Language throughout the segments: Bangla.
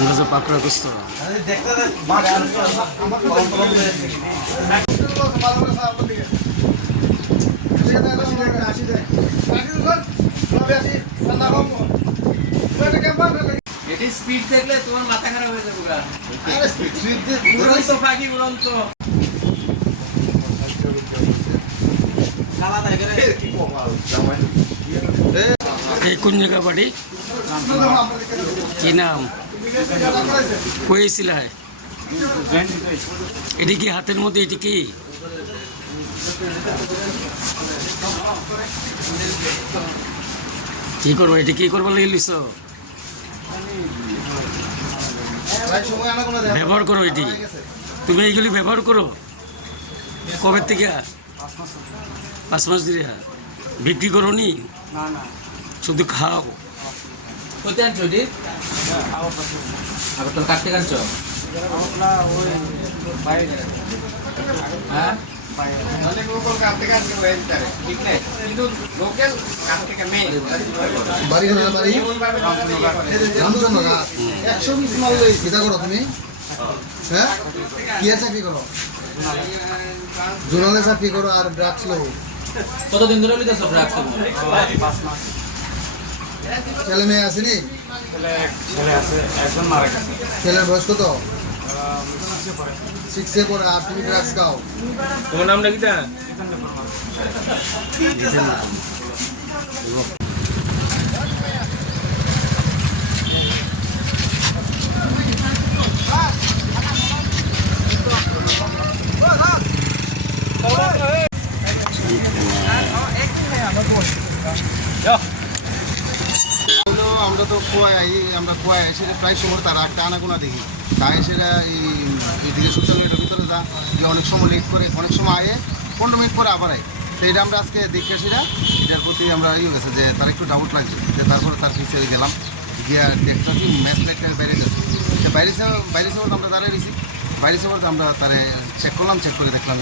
তোমরা যে পাকড়া করছ? এটি স্পিড দেখলে তোমার মাথা খারাপ হয়ে যাবে উড়ন্ত পাখি উড়ন্ত। খাওয়া দাওয়া করে। এই কোন জায়গা বাড়ি? কি নাম? কয়েছিল এটি কি হাতের মধ্যে, এটি কি? কি করব, এটি কি করব লিস ব্যবহার করো এটি। তুমি এইগুলি ব্যবহার করো? কবে থেকে? পাঁচ মাস দিয়ে বিক্রি করো নি। শুধু খাও কোথায় আনছো এটি আবার তোর কাছ থেকে আনছো? হ্যাঁ? তুমি। হ্যাঁ? কি এর চাকরি করো? জোনালে চাকরি করো আর ড্রাগস লো। কতদিন ধরে ড্রাগস ছেলে মেয়ে আসেনি ছেলের বয়স কত? সিক্সে পড়ে। আর তুমি ড্রাগস খাও? তোমার নামটা কিটা তো কুয়ায় আই, আমরা কুয়ায় এসে প্রায় সময় তারা একটা আনাগোনা দেখি। তাই সেটা এই, এদিকে মিডিয়ার ভিতরে যা অনেক সময় লেট করে, অনেক সময় আয়ে, পনেরো মিনিট পরে আবার আয়। তো এটা আমরা আজকে দেখে আসি এটার প্রতি আমরা ইয়ে গেছে যে তার একটু ডাউট লাগছে, যে তারপরে তার পিছিয়ে গেলাম। গিয়া দেখতেছি ম্যাচ লাইটটা বাইরে গেছে। বাইরে বাইরে সে আমরা দাঁড়িয়ে রয়েছি বাইরে সে আমরা তারে চেক করলাম চেক করে দেখলাম।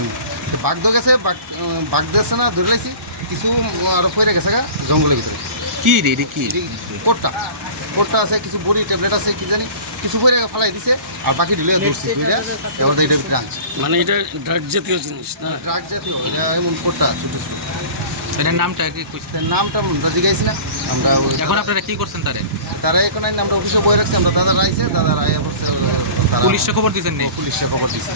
বাঘ গেছে বাঘ বাঘ দিয়েছে না ধরে লাইছি কিছু আরও পরে গেছে গা, জঙ্গলের ভিতরে। কি রে এটা কি? কোটটা কোটটা আছে কিছু বড়ি ট্যাবলেট আছে কি জানি কিছু পরে ফালাই দিছে আর বাকি ঢুলে ধরছি ধরে এবার এটা ভিতরে মানে এটা ড্রাগ জাতীয় জিনিস না? ট্রাক জাতীয় এটা এমন কোটটা ছোট ছোট। এটার নামটা কি কইছে? তার নামটা আমরা জিজ্ঞাসি না আমরা এখন আপনারা কি করছেন তারে? তারা এখন আইন আমরা অফিসে বই রাখছি আমরা দাদা রাইছে দাদা রাইয়া বলছে পুলিশে খবর দিতেন নি পুলিশে খবর দিছে।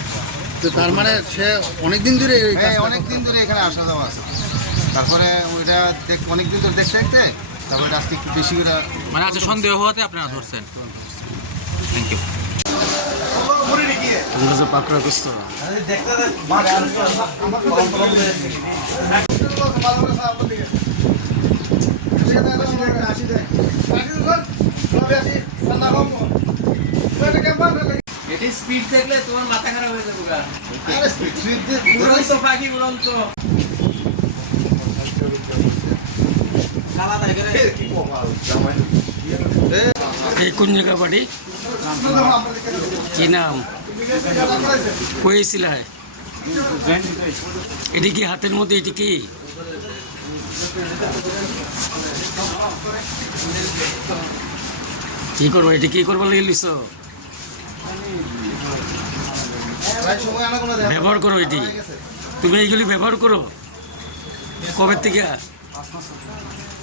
তো তার মানে সে অনেকদিন ধরে এই হ্যাঁ অনেক দিন ধরে এখানে আসা যাওয়া আছে। তারপরে ওইটা দেখ অনেক দিন ধরে দেখতে দেখতে তারপরে আজকে একটু বেশি করে মানে আচ্ছা সন্দেহ হওয়াতে আপনারা ধরছেন। থ্যাংক ইউ পাকড়া এটি স্পিড দেখলে তোমার মাথা খারাপ হয়ে যাবে গা। উড়ন্ত পাখি উড়ন্ত খাওয়া দাওয়া করে এই কোন জায়গা বাড়ি কি নাম? কয়েছিল এটি কি হাতের মধ্যে, এটি কি? কি করব, এটি কি করব লিস ব্যবহার করো এটি। তুমি এইগুলি ব্যবহার করো? কবে থেকে?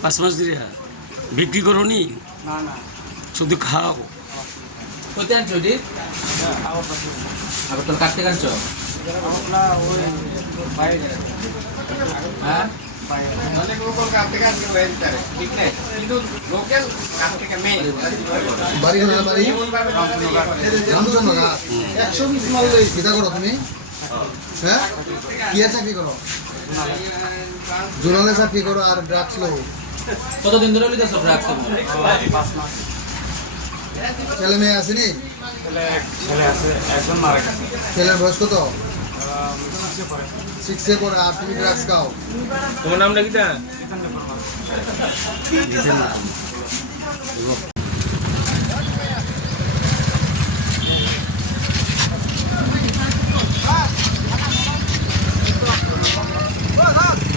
পাঁচ মাস দিয়ে বিক্রি করো নি শুধু খাও। কোথায় আনছো এটি আবার তোর কাছ থেকে আনছো? হ্যাঁ? কিন্তু লোকাল কাছ থেকে মেয়ে বাড়ি বাড়ি? রামচন্দ্র ঘাট একশো বিশ মাল কিতা করো তুমি। হ্যাঁ? কি চাকরি করো? জোনালে চাকরি করো আর ড্রাগস লো কতদিন ধরে লিতেছো ড্রাগস ছেলে মেয়ে আসেনি ছেলের বয়স কত? সিক্সে পড়ে। আর তুমি ড্রাগস খাও। তোমার নামটা কি